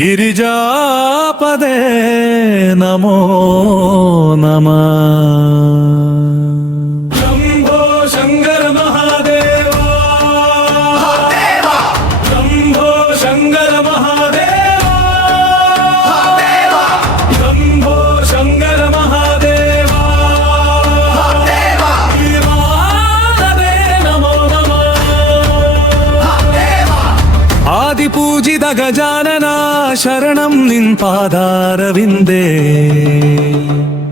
गिरिजापदे नमो नमः। शंभो शंकर महादेवा, शंभो शंकर महादेवा, शंभो शंकर महादेवा, गिरिजापदे नमो नमः। आदिपूजित गजानना ശരണം നിൻ പാദാരവിന്ദേ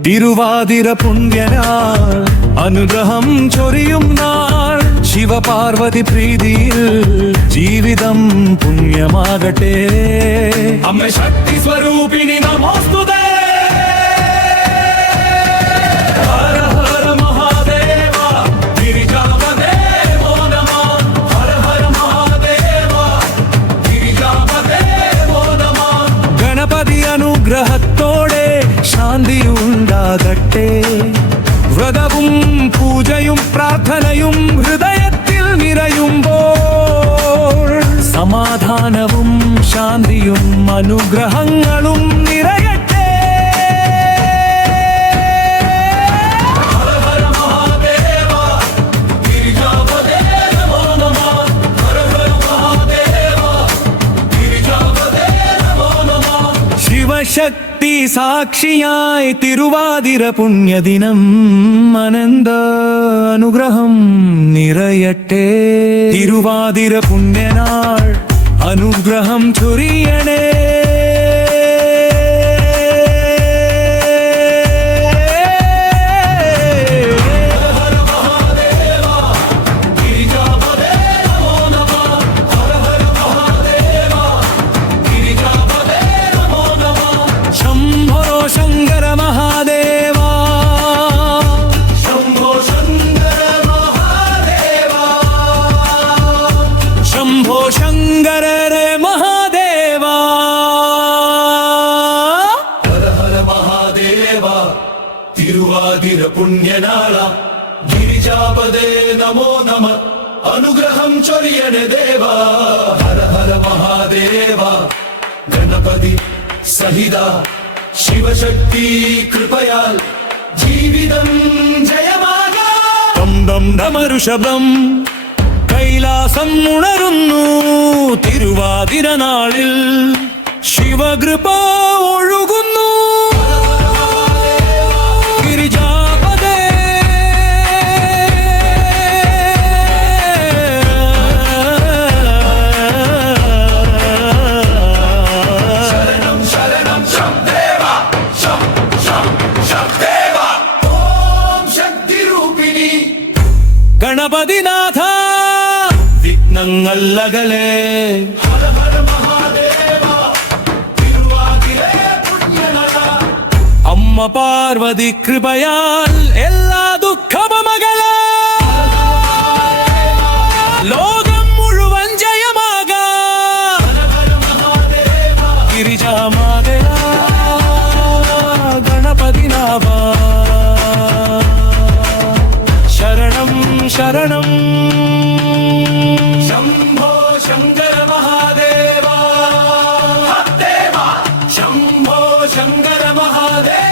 തിരുവാതിര പുണ്യനാൾ അനുഗ്രഹം ചൊരിയും നാൾ ശിവപാർവതി പ്രീതിയിൽ ജീവിതം പുണ്യമാകട്ടെ. അമ്മ ശക്തി സ്വരൂപിണി നമോസ്തുതേ. അനുഗ്രഹത്തോടെ ശാന്തിയുണ്ടാകട്ടെ. വ്രതവും പൂജയും പ്രാർത്ഥനയും ഹൃദയത്തിൽ നിറയുമ്പോൾ സമാധാനവും ശാന്തിയും അനുഗ്രഹങ്ങളും നിറയട്ടെ. ശക്തി സാക്ഷിയായി തിരുവാതിര പുണ്യദിനം അനന്ത അനുഗ്രഹം നിറയട്ടെ. തിരുവാതിര പുണ്യനാൾ അനുഗ്രഹം ചൊരിയണേ. തിരുവാതിര പുണ്യനാള ഗിരിജാപദേ നമോ നമ. അനുഗ്രഹം ചൊരിയണേ ദേവ. ഹര ഹര മഹാദേവ. ഗണപതി സഹിത ശിവശക്തി കൃപയാൽ ജീവിതം ജയമാകാം. ദം ധമരുഷഭം കൈലാസം ഉണരുന്നു. തിരുവാതിര നാളിൽ ശിവകൃപ ഒഴുകുന്നു. ഗണപതിനാഥ വിഘ്നങ്ങൾ അകലെ. ഹര ഹര മഹാദേവ. തിരുവാതിരേ പുണ്യനാള അമ്മ പാർവതി കൃപയാൽ എല്ലാ ദുഃഖമകലെ. ലോകം മുഴുവൻ ജയമാകാം. ഗിരിജാമാതേ ഗണപതിനാഥ ശരണം ശരണം. ശംഭോ ശങ്കര മഹാദേവ. ശംഭോ ശങ്കര മഹാദേവ.